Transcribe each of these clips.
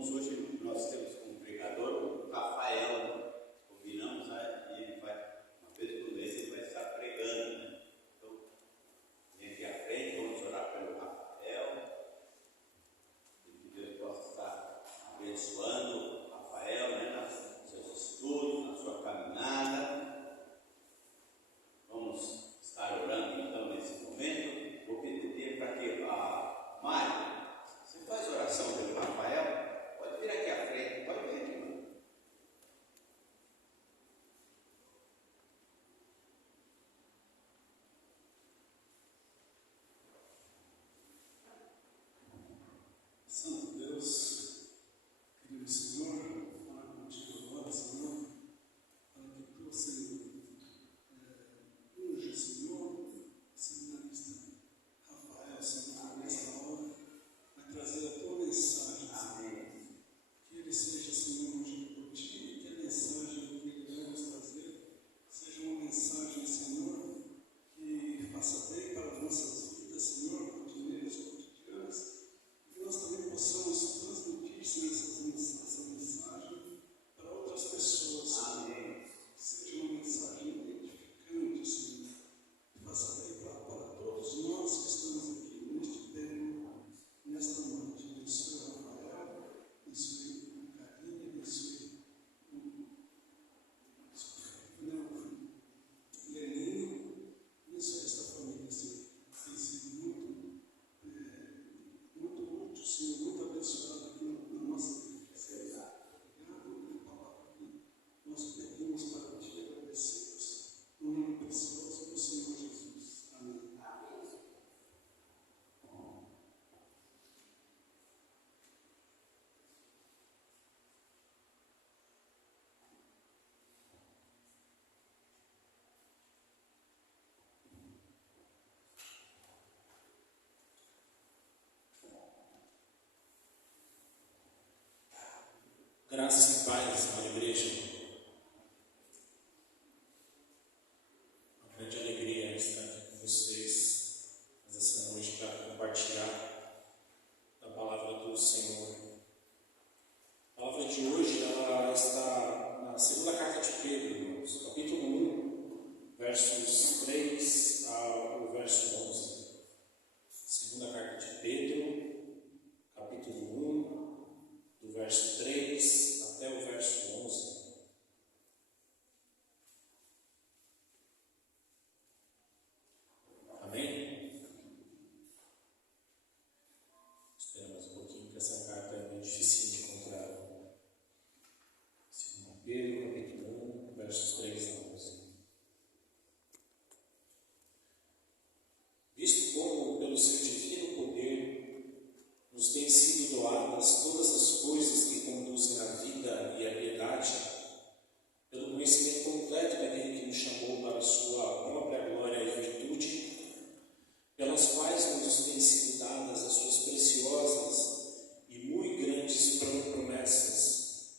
Irmãos, hoje nós temos como pregador o Rafael, combinamos, né? E ele vai, uma vez por mês, ele vai estar pregando, né? Então, vem aqui à frente, vamos orar pelo Rafael, e que Deus possa estar abençoando o Rafael, né? Nos seus estudos, na sua caminhada. Vamos estar orando então nesse momento. Vou pedir para que a Mari, você faz oração pelo Rafael? Pode vir aqui à frente, pode vir aqui, mano. Santo Deus, querido Senhor, falar contigo agora, Senhor, para que tu, Senhor, unja, Senhor, seminarista Rafael, Senhor, nesta hora, vai trazer a tua mensagem, Senhor. Que ele seja, Senhor, ungido por ti, e que a mensagem que ele vai nos trazer seja uma mensagem, Senhor, que faça bem para as nossas vidas, Senhor, rotineiras, cotidianas, e que nós também possamos transmitir, Senhor, essa mensagem para outras pessoas, Senhor. Amém. Que seja uma mensagem identificante, Senhor, que faça bem para todos nós que estamos aqui neste tempo, nesta noite. Abençoe o Rafael, abençoe a Karine, abençoe o Leninho, abençoe esta família, Senhor. Tem sido muito útil, Senhor, muito abençoado aqui na nossa vida. Obrigado pela palavra que nós pedimos para ti, agradecidos, no nome precioso do Senhor Jesus. Amém. Graças e paz, amada igreja. Uma grande alegria estar aqui com vocês essa noite para compartilhar a palavra do Senhor. A palavra de hoje ela está na segunda carta de Pedro, irmãos, capítulo 1, versos 3 ao verso 11. Segunda carta de Pedro, capítulo 1, do verso 3 até o verso 11. Amém? Espera mais um pouquinho, porque essa carta é bem difícil de encontrar. 2 Pedro, capítulo 1, versos 3 a 11. Visto como, pelo seu divino poder, nos têm sido doadas todas as coisas que conduzem à vida e à piedade, pelo conhecimento completo daquele que nos chamou para a sua própria glória e virtude, pelas quais nos têm sido dadas as suas preciosas e muito grandes promessas,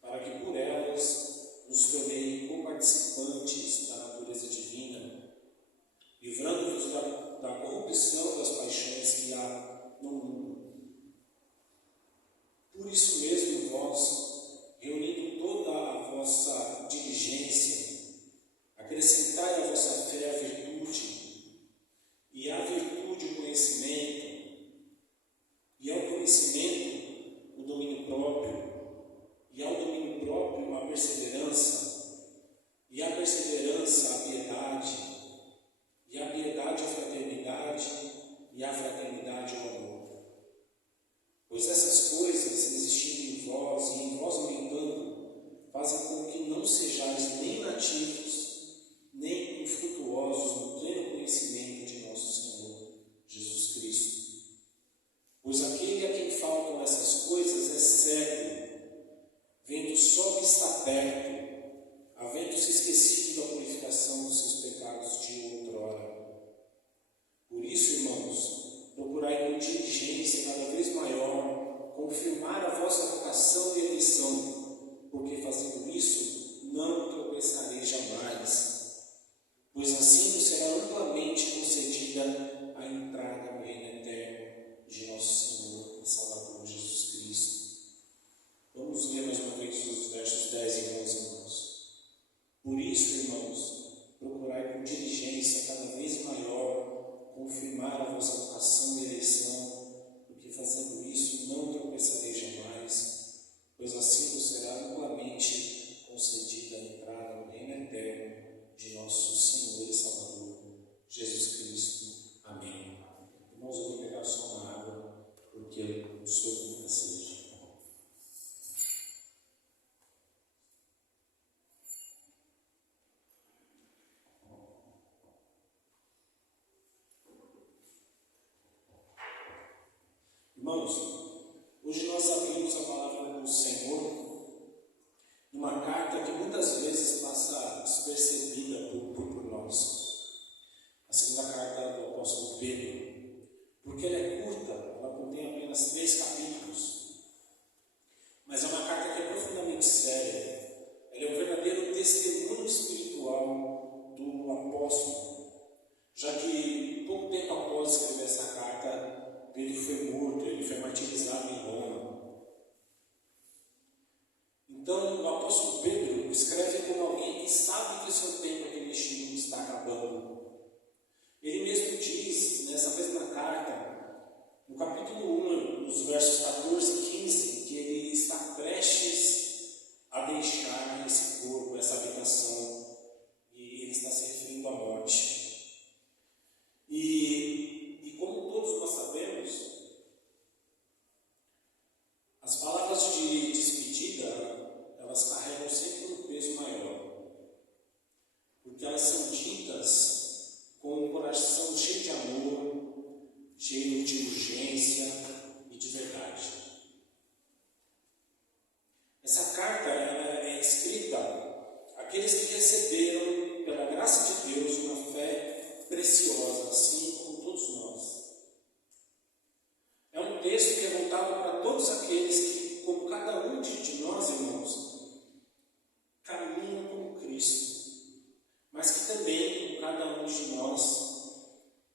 para que por elas nos tornei coparticipantes da natureza divina, livrando-nos da corrupção das paixões que há no mundo. Por isso mesmo, vós, reunindo toda a vossa diligência, acrescentai à vossa fé a virtude, e à virtude o conhecimento, e ao conhecimento o domínio próprio, e ao domínio próprio a perseverança, e à perseverança a piedade, e à piedade a fraternidade, e à fraternidade o amor. Pois essas coisas, existindo em vós e em vós aumentando, fazem com que não sejais nem nativos, nem infrutuosos no pleno conhecimento de nosso Senhor Jesus Cristo. Pois aquele a quem faltam essas coisas é cego, vendo só que está perto, havendo-se esquecido da purificação dos seus pecados de outrora. Por isso, irmãos, procurai com diligência cada vez maior confirmar a vossa vocação e eleição, porque fazendo isso não tropeçarei jamais. ouvimos a palavra do Senhor numa carta que muitas vezes passa despercebida por nós. A segunda carta do apóstolo Pedro, porque ela é curta, ela contém apenas 3 capítulos, mas é uma carta que é profundamente séria. Ela é um verdadeiro testemunho espiritual do apóstolo, já que pouco tempo após escrever essa carta, Pedro foi morto, ele foi martirizado em Roma. Então, o apóstolo Pedro escreve como alguém que sabe que o seu tempo aqui neste mundo está acabando. Ele mesmo diz, nessa mesma carta, no capítulo 1, nos versos 14 e 15, que ele está prestes a deixar esse corpo, essa habitação, e ele está se referindo à morte. E como todos nós sabemos, as palavras de despedida, elas carregam sempre um peso maior, porque elas são ditas com um coração cheio de amor, cheio de urgência e de verdade. Essa carta ela é escrita àqueles que receberam, pela graça de Deus, uma fé preciosa, assim como todos nós. É um texto que é voltado para todos aqueles que, como cada um de nós, irmãos, caminham com Cristo, mas que também, como cada um de nós,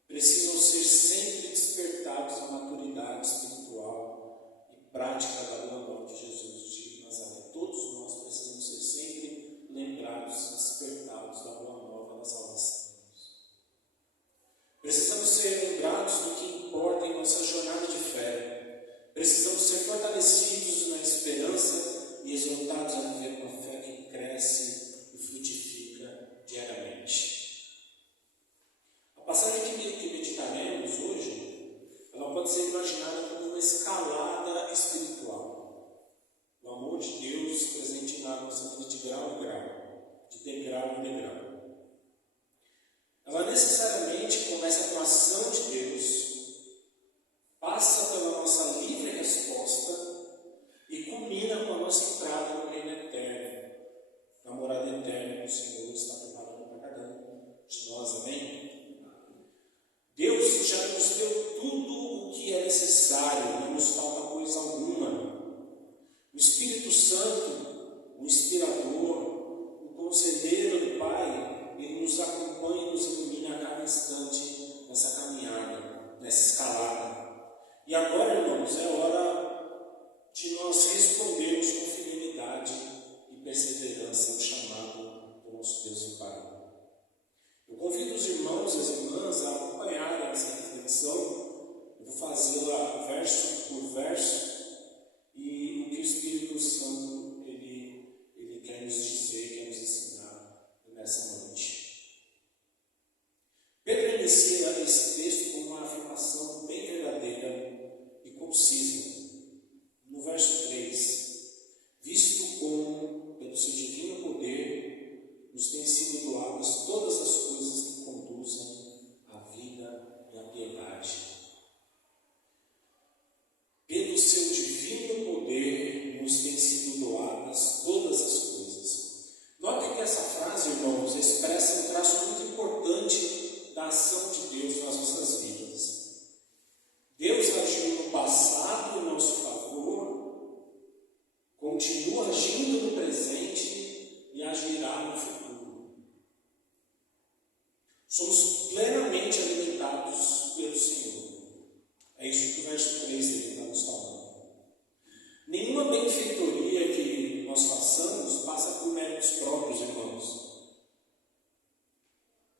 precisam ser sempre despertados à maturidade espiritual e prática da boa nova de Jesus de Nazaré. Todos nós precisamos ser sempre lembrados e despertados da boa nova da salvação. Precisamos ser lembrados do que importa em nossa jornada de fé. Precisamos ser fortalecidos na esperança e exortados a viver uma fé que cresce e frutifica diariamente. A passagem que meditaremos hoje, ela pode ser imaginada como uma escalada espiritual. O amor de Deus presente na nossa vida de grau em grau, de degrau em degrau. Ela necessariamente começa com a ação de Deus, passa pela nossa livre resposta e culmina com a nossa entrada no reino eterno, na morada eterna que o Senhor está preparando para cada um de nós, amém? Deus já nos deu tudo o que é necessário, não nos falta coisa alguma. O Espírito Santo, o inspirador, o conselheiro do Pai, ele nos acompanha e nos ilumina a cada instante nessa caminhada, nessa escalada. E agora, irmãos, é hora de nós respondermos com fidelidade e perseverança ao chamado do nosso Deus e Pai. Eu convido os irmãos e as irmãs a acompanharem essa reflexão. Eu vou fazê-la verso por verso e o que o Espírito Santo ele quer nos dizer, quer nos ensinar nessa noite. Pedro inicia esse texto com uma afirmação bem verdadeira e concisa. No verso 3, visto como, pelo seu divino poder, nos têm sido doadas todas as coisas que conduzem à vida e à piedade. Pelo seu divino poder, nos têm sido doadas todas as coisas. Notem que essa frase, irmãos, expressa um traço muito importante da ação de Deus nas nossas vidas. Deus agiu no passado em nosso favor, continua agindo no presente e agirá no futuro. Somos plenamente alimentados pelo Senhor. É isso que o verso 3 dele está nos falando. Nenhuma benfeitoria que nós façamos passa por méritos próprios, irmãos.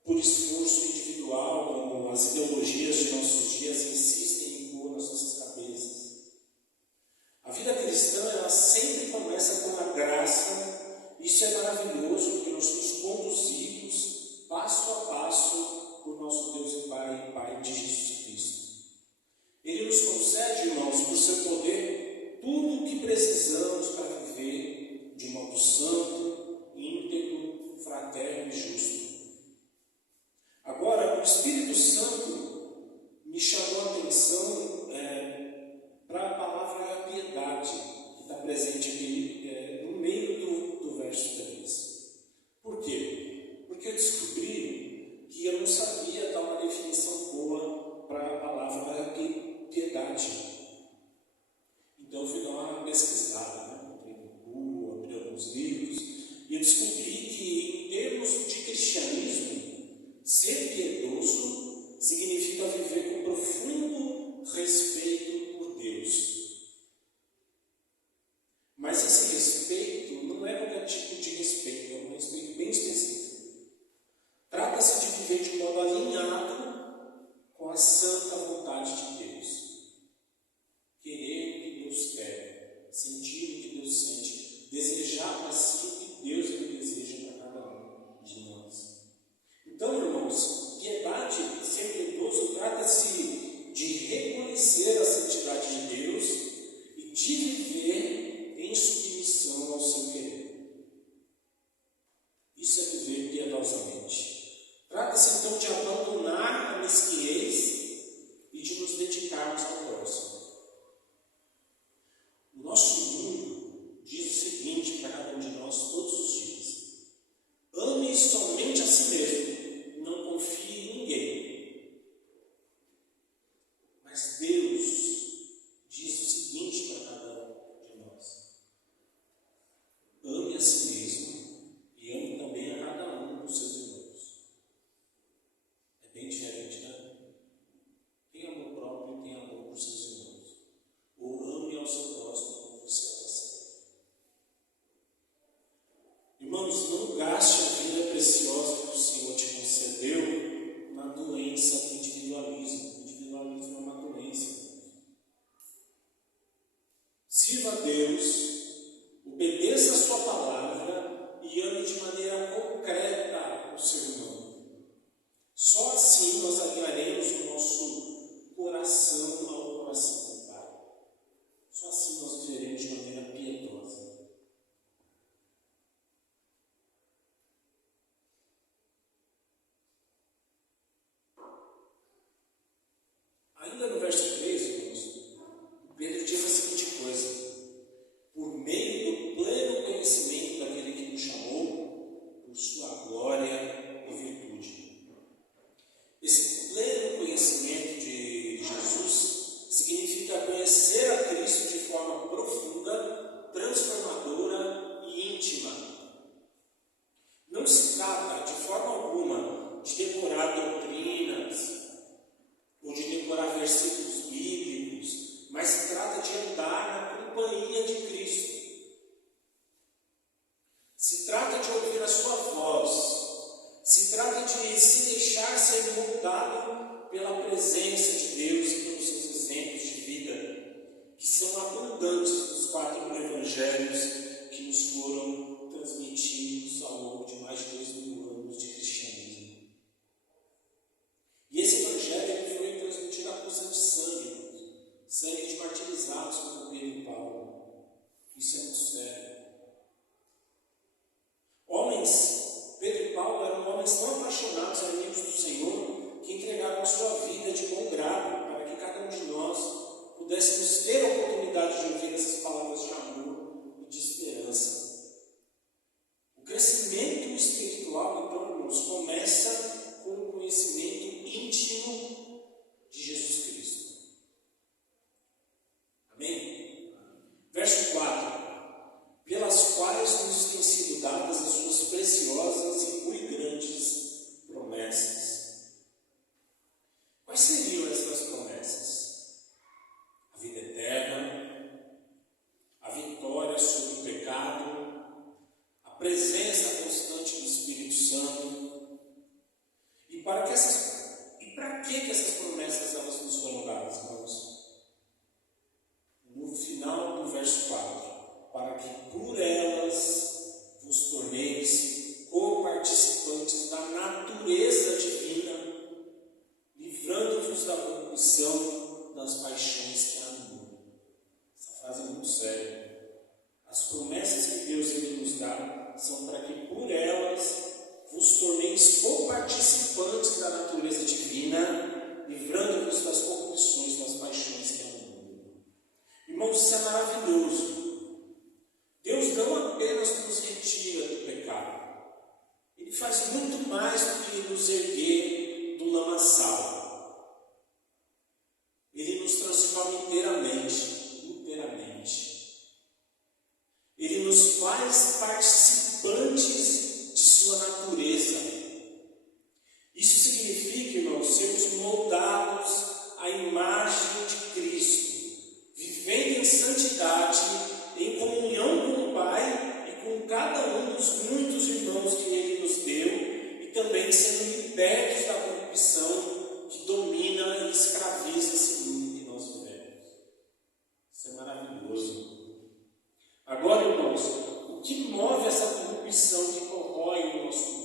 Por esforço individual, como as ideologias de nossos dias insistem em impor nas nossas cabeças. A vida cristã, ela sempre começa com a graça. Isso é maravilhoso, porque nós somos conduzidos passo a passo por nosso Deus e Pai de Jesus Cristo. Ele nos concede, irmãos, por seu poder, tudo o que precisamos para viver de modo santo, íntegro, fraterno e justo. Agora, o Espírito Santo me chamou a atenção para a palavra piedade. Deus, obedeça a sua palavra e ame de maneira concreta o ser humano. Só assim nós alinharemos o nosso coração ao coração do Pai. Só assim nós viveremos de maneira piedosa. Ainda no verso 3, irmãos, Pedro diz a seguinte coisa: por meio do pleno conhecimento daquele que nos chamou, por sua glória e virtude. Esse pleno conhecimento de Jesus significa conhecer a Cristo de forma profunda, transformadora e íntima. Não se trata de forma alguma de decorar doutrinas ou de decorar versículos bíblicos, mas se trata de andar na companhia de Cristo. Se trata de ouvir a sua voz, se trata de se deixar ser moldado pela presença de Deus e pelos seus exemplos de vida, que são abundantes nos 4 evangelhos que nos foram transmitidos ao longo de mais de 2000 anos de cristianismo. E esse evangelho foi transmitido à custa de sangue de martirizados como Pedro e Paulo. Isso é muito sério. Pedro e Paulo eram homens tão apaixonados, amigos do Senhor, que entregaram a sua vida de bom grado para que cada um de nós pudéssemos ter a oportunidade de ouvir essas palavras de amor e de esperança. O crescimento espiritual, então, irmãos, começa com o conhecimento íntimo de Jesus Cristo. Amém? Verso 4. Pelas quais nos têm sido dadas as suas preciosas e muito grandes promessas. Quais seriam essas promessas? A vida eterna, a vitória sobre o pecado, a presença constante do Espírito Santo. E para que essas promessas elas nos foram dadas, irmãos? No final do verso 4. Para que por elas vos torneis co-participantes da natureza divina, livrando-vos da corrupção das paixões que há no mundo. Essa frase é muito séria. As promessas que Deus nos dá são para que por elas vos torneis co-participantes da natureza divina, livrando-vos das corrupções das paixões que há no mundo. Irmãos, isso é maravilhoso. Deus não apenas nos retira do pecado, Ele faz muito mais do que nos erguer do lamaçal. Ele nos transforma inteiramente. Ele nos faz participantes de sua natureza. Isso significa, irmãos, sermos moldados à imagem de Cristo, vivendo em santidade, em comunhão com o Pai e com cada um dos muitos irmãos que Ele nos deu, e também sendo libertos da corrupção que domina e escraviza esse mundo que nós vivemos. Isso é maravilhoso. Agora, irmãos, o que move essa corrupção que corrói o nosso mundo?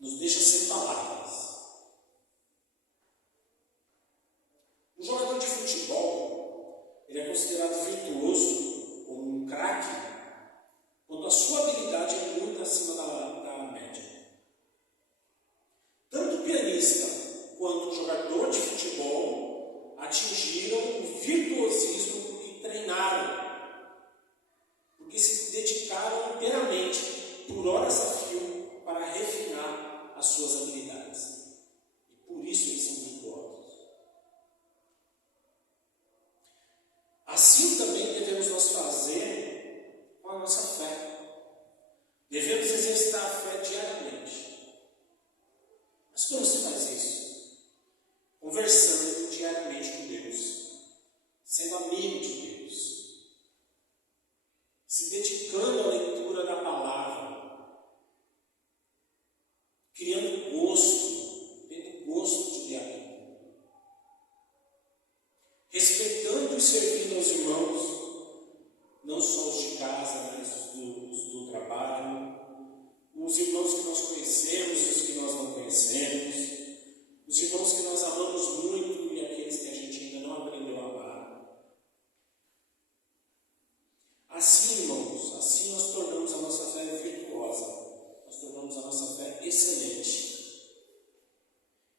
nos deixa sem palavras. Um jogador de futebol, ele é considerado virtuoso, ou um craque, quando a sua habilidade é muito acima da média. Tanto o pianista quanto o jogador de futebol atingiram o virtuosismo porque treinaram, porque se dedicaram inteiramente por horas a fio para refinar as suas habilidades. E por isso eles são virtuosos. Assim também devemos nós fazer com a nossa fé. Devemos exercitar a fé diariamente. Mas como se faz isso? Conversando diariamente com Deus, sendo amigo de Deus, se dedicando à leitura da palavra, criando gosto, tendo gosto de diálogo, respeitando e servindo aos irmãos, não só os de casa, mas os do trabalho, os irmãos que nós conhecemos e os que nós não conhecemos, os irmãos que nós amamos muito e aqueles que a gente ainda não aprendeu a amar. Assim, irmãos, assim nós tornamos a nossa fé virtuosa, nós tornamos a nossa fé excelente.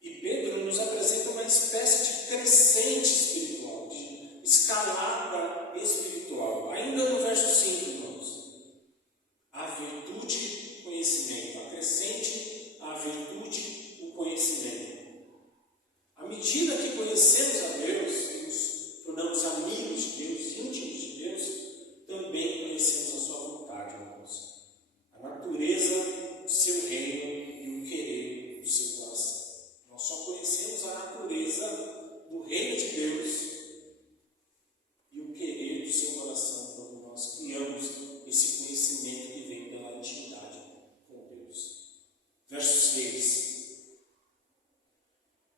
E Pedro nos apresenta uma espécie de crescente espiritual, de escalada espiritual. Ainda no verso 5, irmãos, a virtude, o conhecimento, acrescente a virtude, o conhecimento. À medida que conhecemos a Deus, que nos tornamos amigos de Deus, íntimos de Deus, também conhecemos a sua vontade, irmãos. A natureza do seu reino e o querer do seu coração. Nós só conhecemos a natureza do reino de Deus e o querer do seu coração quando nós criamos esse conhecimento que vem pela intimidade com Deus. Verso 6.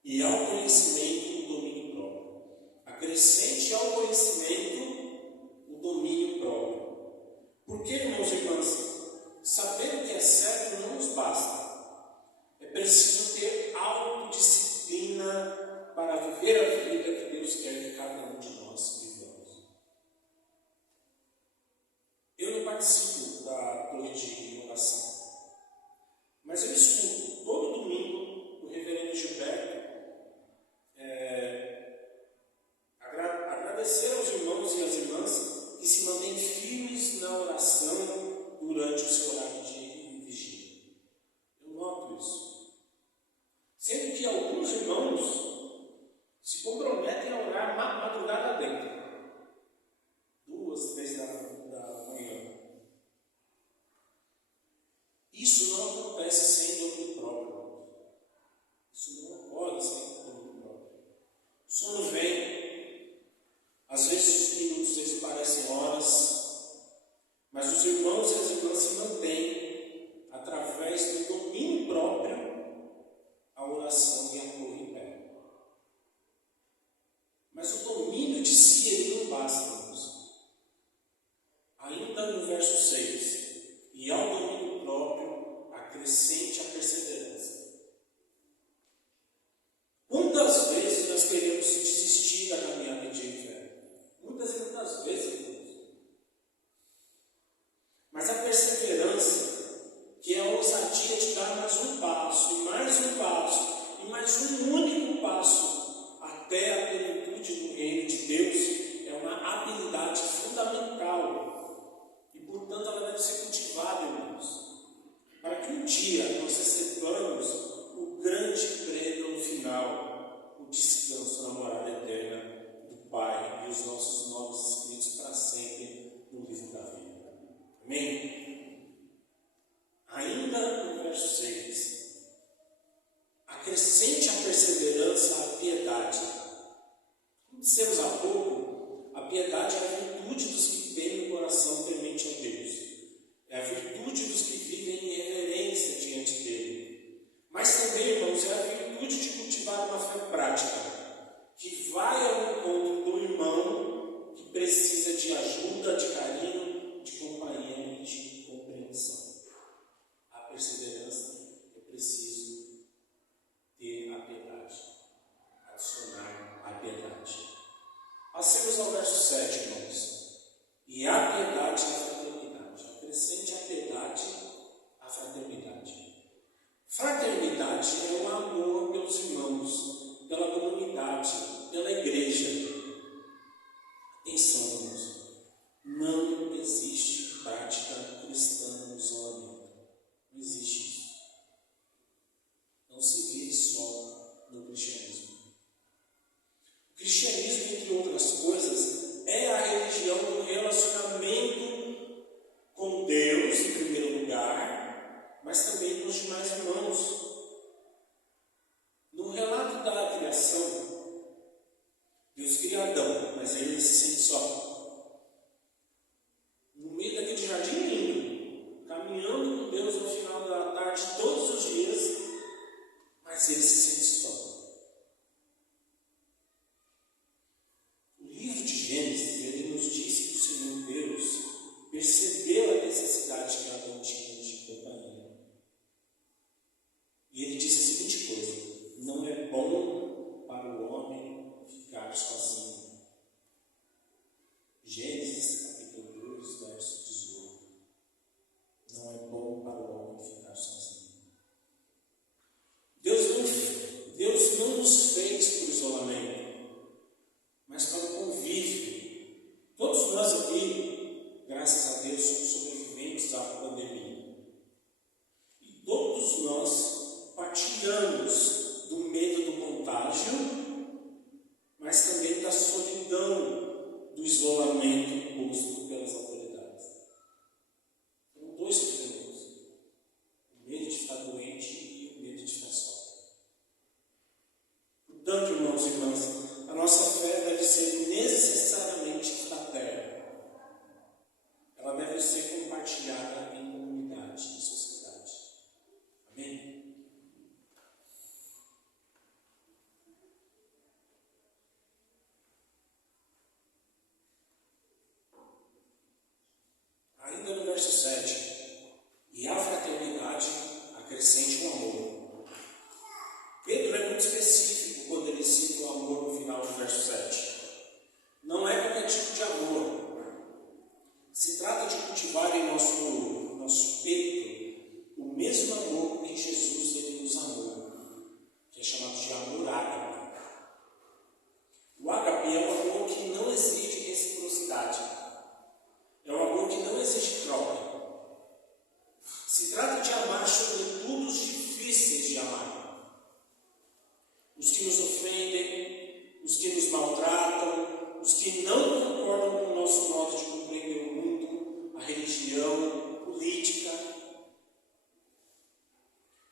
E ao conhecimento, o domínio próprio. Acrescente ao conhecimento o domínio próprio. Porque, irmãos e irmãs, saber o que é certo não nos basta. É preciso ter autodisciplina para viver a vida que Deus quer que cada um de nós vivamos. Eu não participo da torre de oração, mas eu escuto todo domingo o reverendo Gilberto agradecer aos irmãos e às irmãs que se mantêm firmes na oração durante o seu horário de vigília. Eu noto isso. Sendo que alguns irmãos se comprometem a orar madrugada dentro, 2, 3 da manhã. Isso não acontece sem domínio próprio. Isso não ocorre sem domínio próprio. O sono vem. Às vezes os minutos eles parecem horas, mas os irmãos e as irmãs se mantêm através do domínio próprio a oração e a torre em pé. Mas o domínio de si ele não basta, irmãos. Ainda no verso 6, e ao domínio próprio acrescente a perseverança. Quantas vezes nós queremos desistir da caminhada de fé? Muitas e muitas vezes, irmãos. Mas a perseverança, que é a ousadia de dar mais um passo, e mais um passo, e mais um único passo, até a plenitude do reino de Deus, é uma habilidade fundamental. E, portanto, ela deve ser cultivada, irmãos, para que um dia nós recebamos o grande prêmio no final, o descanso na morada eterna do Pai e os nossos nomes escritos para sempre no livro da vida. Amém? Ainda no verso 6, acrescente a perseverança a piedade. Como dissemos há pouco, a piedade é a virtude dos que têm o coração temente a Deus. É a virtude dos que vivem em reverência diante dele. Mas também, irmãos, é a virtude de cultivar uma fé prática, que vai ao encontro do irmão que precisa de ajuda, de carinho, de companhia e de compreensão. A perseverança é preciso cristandade é o amor pelos irmãos, pela comunidade, pela igreja. Atenção, irmãos, não existe prática cristã no isolamento. Não existe isso. Não se vive só no cristianismo. O cristianismo, entre outras coisas, é a religião do relacionamento com Deus, em primeiro lugar, mas também com os demais irmãos. No relato da criação, Deus cria Adão, mas ele se sente só. No meio daquele jardim lindo, caminhando com Deus no final da tarde, todos os dias, mas ele se sente só. O livro de Gênesis, ele nos diz que o Senhor Deus percebeu a necessidade que Adão tinha de companhia. E ele disse a seguinte coisa: não é bom para o homem ficar sozinho. Gênesis capítulo 2, verso 18. Não é bom para o homem ficar sozinho. Deus não nos fez para o isolamento, mas para o convívio. Todos nós aqui, graças a Deus, somos sobreviventes à pandemia. E todos nós partilhamos do medo do contágio, mas também da solidão do isolamento imposto pelas autoridades. São dois sofrimentos: o medo de ficar doente e o medo de ficar só. Portanto, irmãos e irmãs, a nossa fé deve ser necessariamente fraterna. Ela deve ser compartilhada em comunidade, em sociedade. Amém? Ainda no verso 7, e a fraternidade acrescente o amor. Pedro é muito específico quando ele cita o amor no final do verso 7. Não é qualquer tipo de amor. Se trata de cultivar em nosso peito o mesmo amor que Jesus ele nos amou, que é chamado de amor ágape. O ágape é um amor que não exige reciprocidade. É um amor que não exige troca. Se trata de amar sobretudo os difíceis de amar. Os que nos ofendem, os que nos maltratam, os que não concordam com o nosso modo de compreender o mundo, a religião, a política.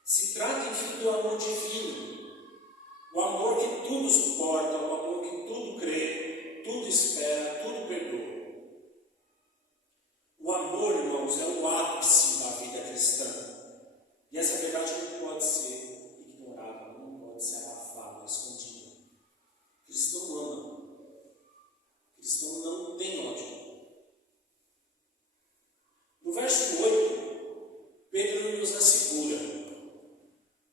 Se trata, enfim, do amor divino. O amor que tudo suporta, o amor que tudo crê, tudo espera, tudo perdoa. O amor, irmãos, é o ápice da vida cristã. E essa verdade não pode ser ignorada, não pode ser abafada, escondida. O cristão ama. O cristão não tem ódio. No verso 8, Pedro nos assegura: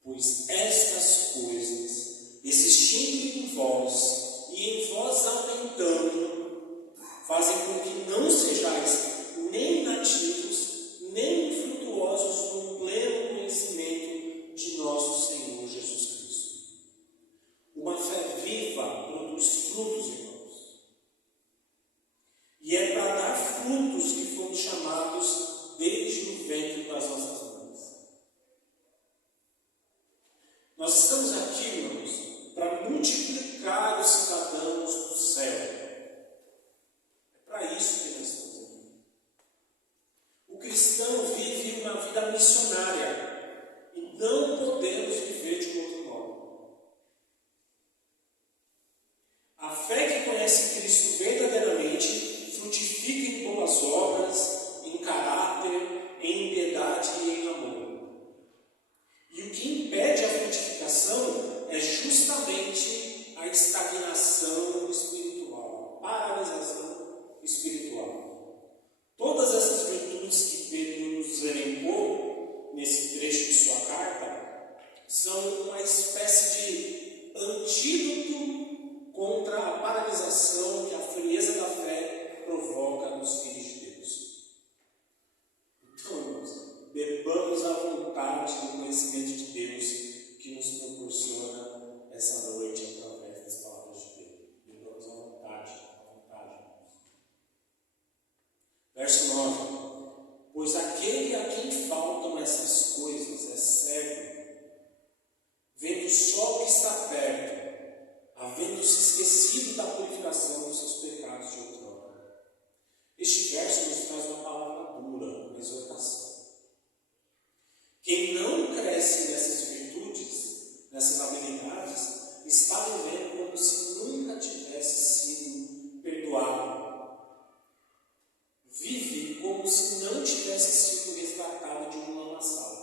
pois estas coisas, existindo em vós e em vós aumentando, fazem com que não sejais nem nativos, nem infrutuosos no pleno conhecimento de nosso Senhor Jesus Cristo. Uma fé viva produz frutos, irmãos. E é para dar frutos que fomos chamados desde o ventre das nossas mães. Nós estamos aqui, irmãos, para multiplicar os cidadãos do céu. É para isso que nós estamos aqui. O cristão vive uma vida missionária e não podemos viver de outro modo. A fé que conhece Cristo verdadeiramente frutifica em boas obras, em caráter, em piedade e em amor. E o que impede a frutificação é justamente a estagnação espiritual, a paralisação espiritual. Todas essas virtudes que Pedro nos elencou nesse trecho de sua carta são uma espécie de antídoto contra a paralisação que a frieza da fé provoca nos filhos de Deus. Então, bebamos a vontade do conhecimento de Deus o sol que está perto, havendo-se esquecido da purificação dos seus pecados de outrora. Este verso nos traz uma palavra dura, uma exortação. Quem não cresce nessas virtudes, nessas habilidades, está vivendo como se nunca tivesse sido perdoado. Vive como se não tivesse sido resgatado de uma lamaçal.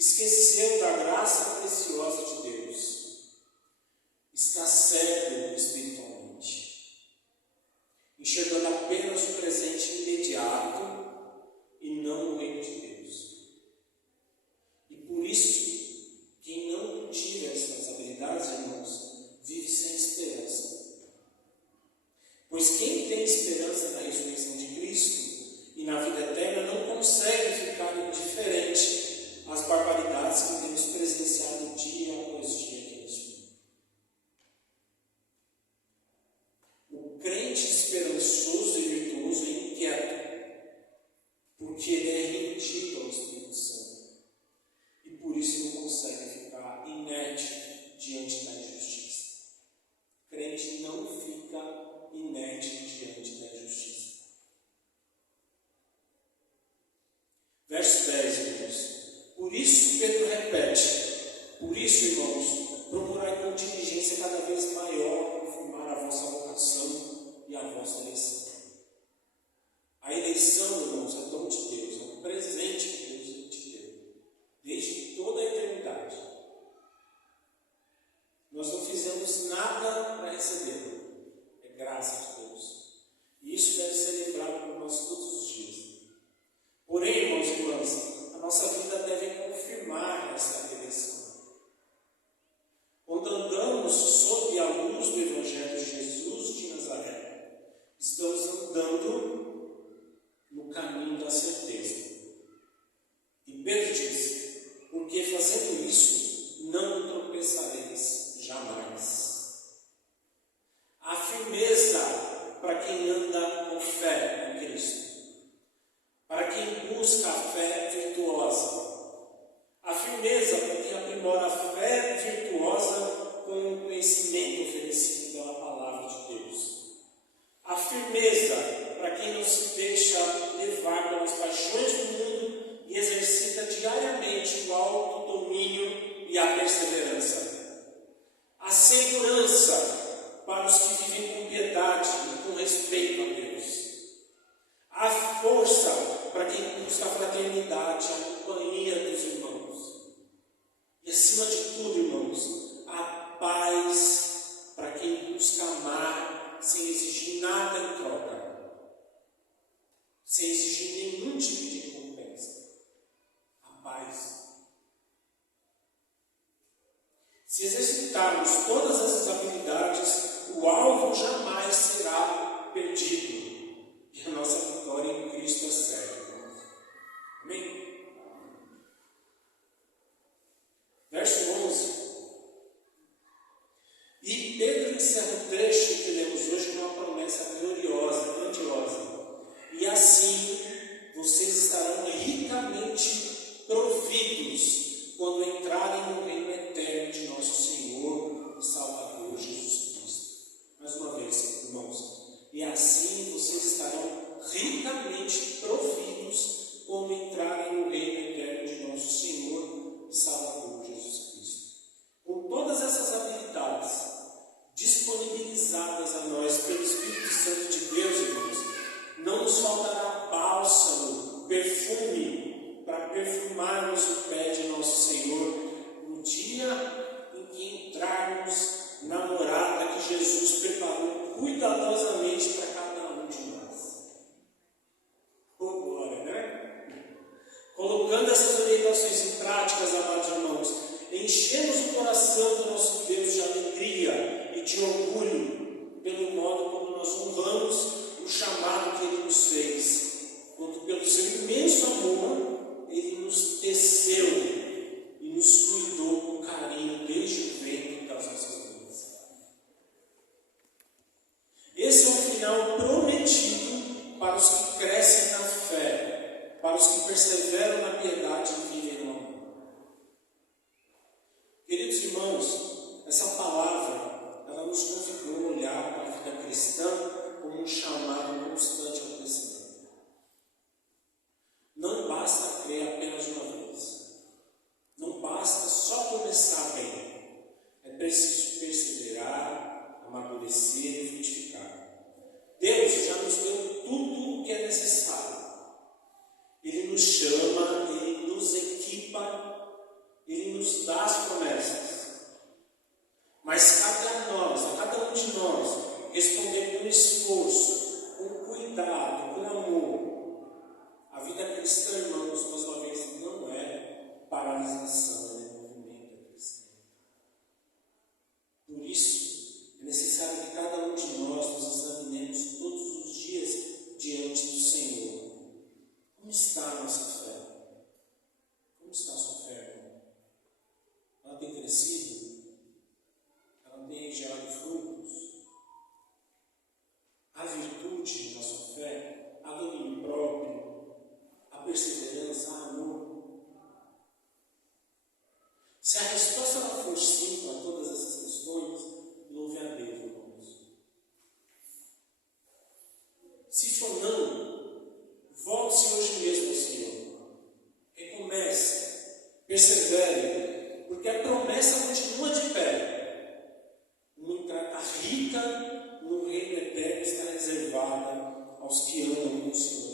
Esqueceu da graça preciosa de Deus. Está cego espiritualmente, enxergando apenas o presente imediato e não o reino de Deus. E por isso, quem não cultiva essas habilidades, irmãos, vive sem esperança. Pois quem tem esperança na ressurreição de Cristo e na vida eterna não consegue ficar indiferente às barbaridades que temos presenciado dia após dia aqui neste mundo. O crente esperançoso e virtuoso é inquieto, porque ele é rendido ao Espírito Santo e por isso não consegue ficar inerte diante da injustiça. O crente não fica inerte diante da injustiça. Verso 10, irmãos. Por isso Pedro repete, por isso, irmãos, procurai com diligência cada vez maior confirmar a vossa vocação e a vossa eleição. A eleição, irmãos, é dom de Deus, é um presente que Deus te deu, desde toda a eternidade. Nós não fizemos nada para recebê-lo, é graça de Deus. E isso deve ser lembrado por nós todos os dias. Porém, irmãos e irmãs, a nossa vida deve confirmar essa eleição. Quando andamos sob a luz do Evangelho de Jesus de Nazaré, estamos andando no caminho da certeza. E Pedro diz, porque fazendo isso, não tropeçareis jamais. A firmeza para quem anda com fé em Cristo. Para quem busca a fé virtuosa. A firmeza para quem aprimora a fé virtuosa com o conhecimento oferecido pela palavra de Deus. A firmeza para quem não se deixa levar pelas paixões do mundo e exercita diariamente o autodomínio e a perseverança. A segurança para os que vivem com piedade e com respeito a Deus. A força para quem busca a fraternidade, a companhia dos irmãos. E acima de tudo, irmãos, a paz para quem busca amar sem exigir nada em troca. Sem exigir nenhum tipo de recompensa. A paz. Se exercitarmos todas essas habilidades, o alvo jamais será perdido. E a nossa vitória em Cristo é certa. Amém? Verso 11. E Pedro encerra o trecho que lemos hoje com uma promessa gloriosa, grandiosa. E assim vocês estarão ricamente providos quando entrarem no reino eterno de nosso Senhor e Salvador Jesus Cristo. Mais uma vez, irmãos. E assim vocês estarão ricamente preciso perseverar, amadurecer e frutificar. Deus já nos deu tudo o que é necessário. Ele nos chama, Ele nos equipa, Ele nos dá as promessas. Mas cabe a nós, a cada um de nós, responder com esforço, com cuidado, com amor. A vida cristã, irmãos, mais uma vez, não é paralisação, é movimento, é crescimento. Por isso, é necessário que cada um de nós nos examinemos todos os dias diante do Senhor. Como está a nossa fé? Como está a sua fé, irmão? Ela tem crescido? Ela tem gerado frutos? A virtude na sua fé? A domínio próprio? A perseverança? A amor? Se a resposta não for sim para todas essas questões, louve a Deus, irmãos. Se for não, volte-se hoje mesmo ao Senhor. Recomece, persevere, porque a promessa continua de pé. Uma entrada rica no reino eterno está reservada aos que amam o Senhor.